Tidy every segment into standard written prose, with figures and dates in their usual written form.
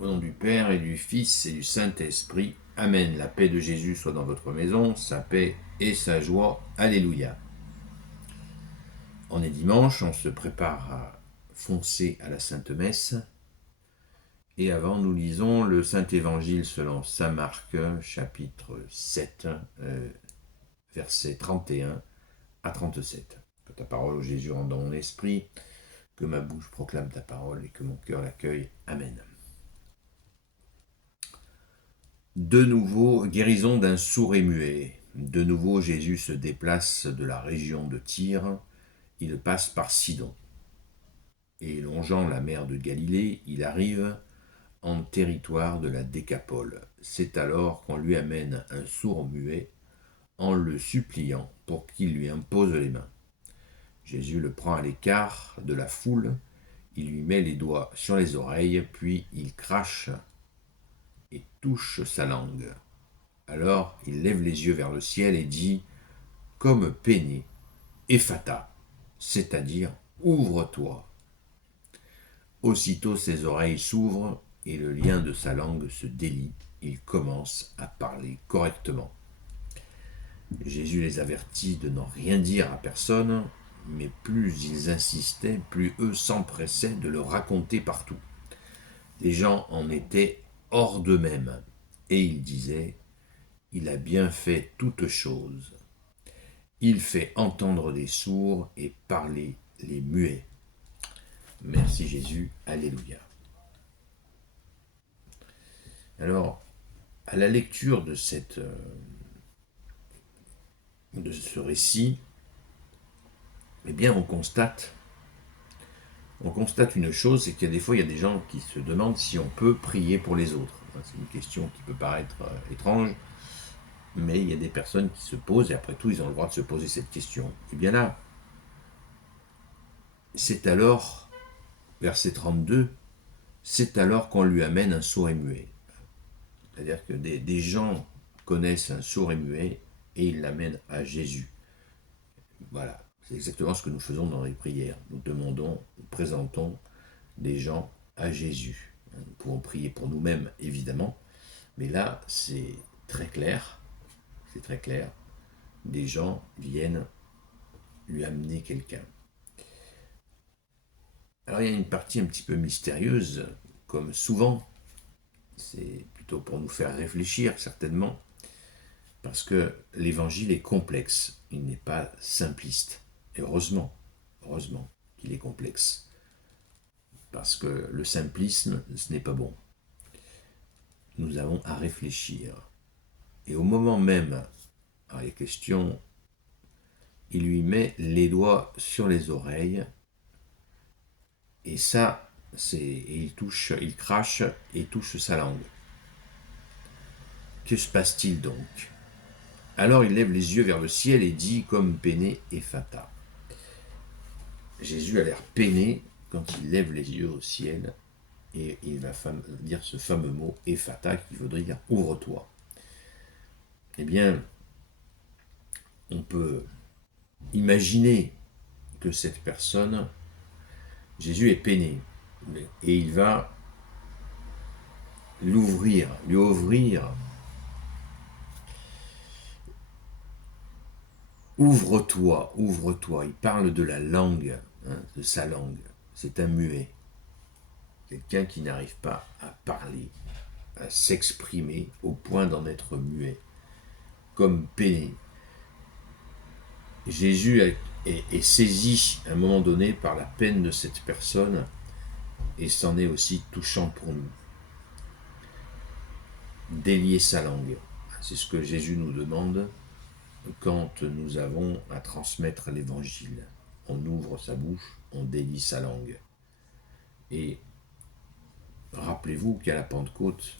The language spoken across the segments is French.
Au nom du Père et du Fils et du Saint-Esprit. Amen. La paix de Jésus soit dans votre maison, sa paix et sa joie. Alléluia. On est dimanche, on se prépare à foncer à la Sainte Messe. Et avant, nous lisons le Saint-Évangile selon saint Marc, chapitre 7, versets 31 à 37. Que ta parole, ô Jésus, rentre dans mon esprit, que ma bouche proclame ta parole et que mon cœur l'accueille. Amen. De nouveau, guérison d'un sourd et muet. De nouveau, Jésus se déplace de la région de Tyr. Il passe par Sidon. Et longeant la mer de Galilée, il arrive en territoire de la Décapole. C'est alors qu'on lui amène un sourd muet en le suppliant pour qu'il lui impose les mains. Jésus le prend à l'écart de la foule, il lui met les doigts sur les oreilles, puis il crache et touche sa langue. Alors il lève les yeux vers le ciel et dit, comme peiné, Ephata, c'est-à-dire ouvre-toi. Aussitôt ses oreilles s'ouvrent et le lien de sa langue se délie. Il commence à parler correctement. Jésus les avertit de n'en rien dire à personne, mais plus ils insistaient, plus eux s'empressaient de le raconter partout. Les gens en étaient hors d'eux-mêmes, et ils disaient, il a bien fait toutes choses. Il fait entendre des sourds et parler les muets. Merci Jésus, alléluia. Alors, à la lecture de ce récit, eh bien, on constate une chose, c'est qu'il y a des fois, il y a des gens qui se demandent si on peut prier pour les autres. C'est une question qui peut paraître étrange, mais il y a des personnes qui se posent, et après tout, ils ont le droit de se poser cette question. Et bien là, c'est alors, verset 32, c'est alors qu'on lui amène un sourd et muet. C'est-à-dire que des gens connaissent un sourd et muet, et ils l'amènent à Jésus. Voilà, c'est exactement ce que nous faisons dans les prières. Nous demandons, nous présentons des gens à Jésus. Nous pouvons prier pour nous-mêmes, évidemment, mais là, c'est très clair. C'est très clair. Des gens viennent lui amener quelqu'un. Alors, il y a une partie un petit peu mystérieuse, comme souvent. C'est plutôt pour nous faire réfléchir, certainement, parce que l'évangile est complexe. Il n'est pas simpliste. Et heureusement qu'il est complexe. Parce que le simplisme, ce n'est pas bon. Nous avons à réfléchir. Et au moment même, à les questions, il lui met les doigts sur les oreilles, et ça, il crache et touche sa langue. Que se passe-t-il donc? Alors il lève les yeux vers le ciel et dit, comme peiné, Ephata. Jésus a l'air peiné quand il lève les yeux au ciel, et il va dire ce fameux mot, Ephata, qui voudrait dire ouvre-toi. Eh bien, on peut imaginer que cette personne, Jésus est peiné, et il va lui ouvrir. Ouvre-toi, ouvre-toi. Il parle de la langue, de sa langue. C'est un muet. Quelqu'un qui n'arrive pas à parler, à s'exprimer au point d'en être muet, comme peiné. Jésus est saisi à un moment donné par la peine de cette personne, et c'en est aussi touchant pour nous. Délier sa langue. C'est ce que Jésus nous demande quand nous avons à transmettre l'évangile. On ouvre sa bouche, on délie sa langue. Et rappelez-vous qu'à la Pentecôte,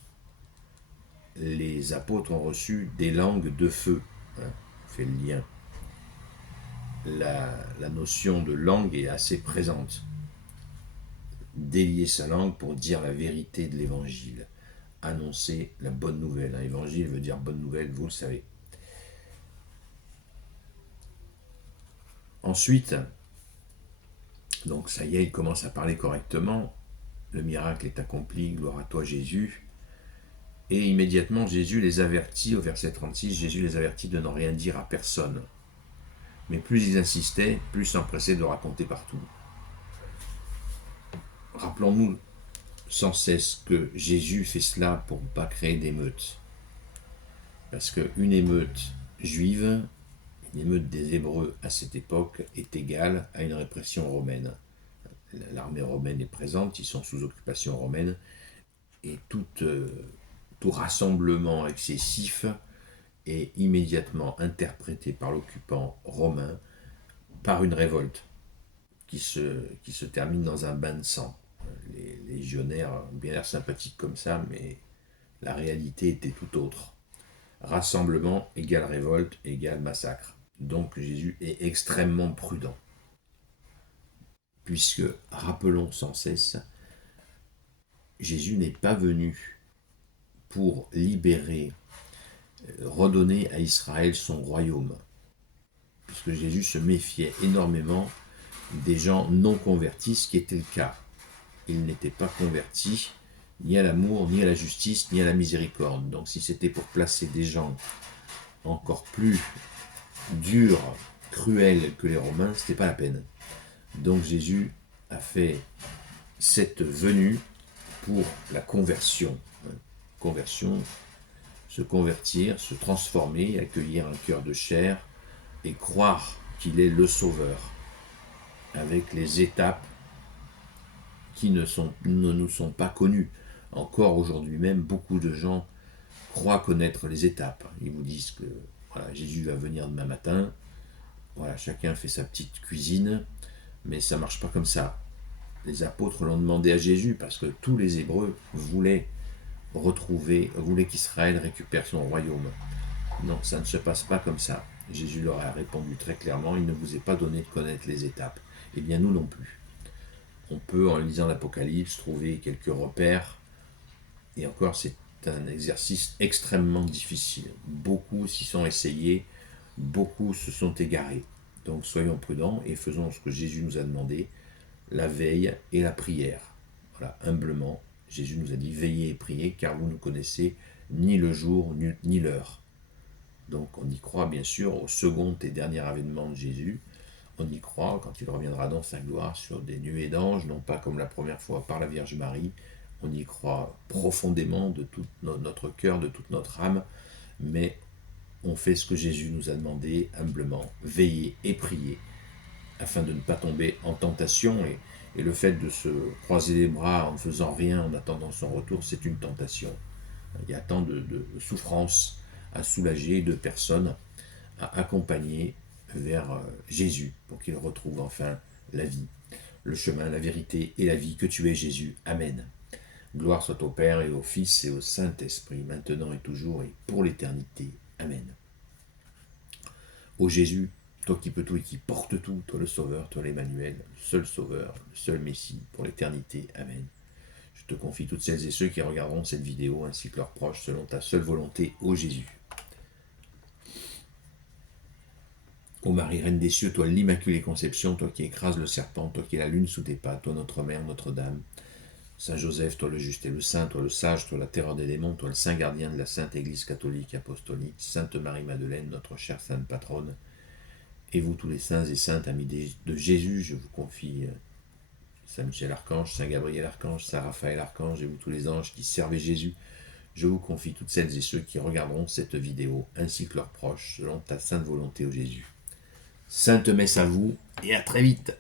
les apôtres ont reçu des langues de feu. On fait le lien. La notion de langue est assez présente. Délier sa langue pour dire la vérité de l'évangile. Annoncer la bonne nouvelle. Un évangile veut dire bonne nouvelle, vous le savez. Ensuite, donc ça y est, il commence à parler correctement. le miracle est accompli, gloire à toi Jésus. Et immédiatement Jésus les avertit, au verset 36, Jésus les avertit de ne rien dire à personne. Mais plus ils insistaient, plus s'empressaient de raconter partout. Rappelons-nous sans cesse que Jésus fait cela pour ne pas créer d'émeute. Parce qu'une émeute juive, une émeute des Hébreux à cette époque, est égale à une répression romaine. L'armée romaine est présente, ils sont sous occupation romaine, et tout rassemblement excessif est immédiatement interprété par l'occupant romain par une révolte qui se termine dans un bain de sang. Les légionnaires ont bien l'air sympathiques comme ça, mais la réalité était tout autre. Rassemblement égale révolte égale massacre. Donc Jésus est extrêmement prudent. Puisque, rappelons sans cesse, Jésus n'est pas venu pour libérer, redonner à Israël son royaume. Puisque Jésus se méfiait énormément des gens non convertis, ce qui était le cas. Il n'était pas converti ni à l'amour, ni à la justice, ni à la miséricorde. Donc si c'était pour placer des gens encore plus durs, cruels que les Romains, c'était pas la peine. Donc Jésus a fait cette venue pour la conversion. Conversion, se convertir, se transformer, accueillir un cœur de chair et croire qu'il est le Sauveur, avec les étapes qui ne nous sont pas connues. Encore aujourd'hui même, beaucoup de gens croient connaître les étapes. Ils vous disent que voilà, Jésus va venir demain matin, voilà, chacun fait sa petite cuisine, mais ça ne marche pas comme ça. Les apôtres l'ont demandé à Jésus parce que tous les Hébreux voulaient qu'Israël récupère son royaume. Non, ça ne se passe pas comme ça. Jésus leur a répondu très clairement, il ne vous est pas donné de connaître les étapes. Eh bien nous non plus. On peut, en lisant l'Apocalypse, trouver quelques repères, et encore c'est un exercice extrêmement difficile. Beaucoup s'y sont essayés, beaucoup se sont égarés. Donc soyons prudents et faisons ce que Jésus nous a demandé, la veille et la prière. Voilà, humblement, Jésus nous a dit veillez et priez car vous ne connaissez ni le jour ni l'heure. Donc on y croit bien sûr au second et dernier avènement de Jésus. On y croit quand il reviendra dans sa gloire sur des nuées d'anges, non pas comme la première fois par la Vierge Marie. On y croit profondément de tout notre cœur, de toute notre âme, mais on fait ce que Jésus nous a demandé humblement, veiller et prier, afin de ne pas tomber en tentation. Et le fait de se croiser les bras en ne faisant rien, en attendant son retour, c'est une tentation. Il y a tant de souffrances à soulager, de personnes à accompagner vers Jésus, pour qu'il retrouve enfin la vie, le chemin, la vérité et la vie, que tu es Jésus. Amen. Gloire soit au Père et au Fils et au Saint-Esprit, maintenant et toujours et pour l'éternité. Amen. Ô Jésus, toi qui peux tout et qui porte tout, toi le Sauveur, toi l'Emmanuel, le seul Sauveur, le seul Messie, pour l'éternité. Amen. Je te confie toutes celles et ceux qui regarderont cette vidéo, ainsi que leurs proches, selon ta seule volonté, ô Jésus. Ô Marie, Reine des cieux, toi l'Immaculée Conception, toi qui écrases le serpent, toi qui es la lune sous tes pas, toi notre Mère, Notre-Dame, Saint Joseph, toi le juste et le saint, toi le sage, toi la terreur des démons, toi le saint gardien de la Sainte Église catholique et apostolique, Sainte Marie-Madeleine, notre chère Sainte Patronne, et vous tous les saints et saintes amis de Jésus, je vous confie Saint Michel Archange, Saint Gabriel Archange, Saint Raphaël Archange, et vous tous les anges qui servez Jésus, je vous confie toutes celles et ceux qui regarderont cette vidéo, ainsi que leurs proches, selon ta sainte volonté, ô Jésus. Sainte messe à vous, et à très vite.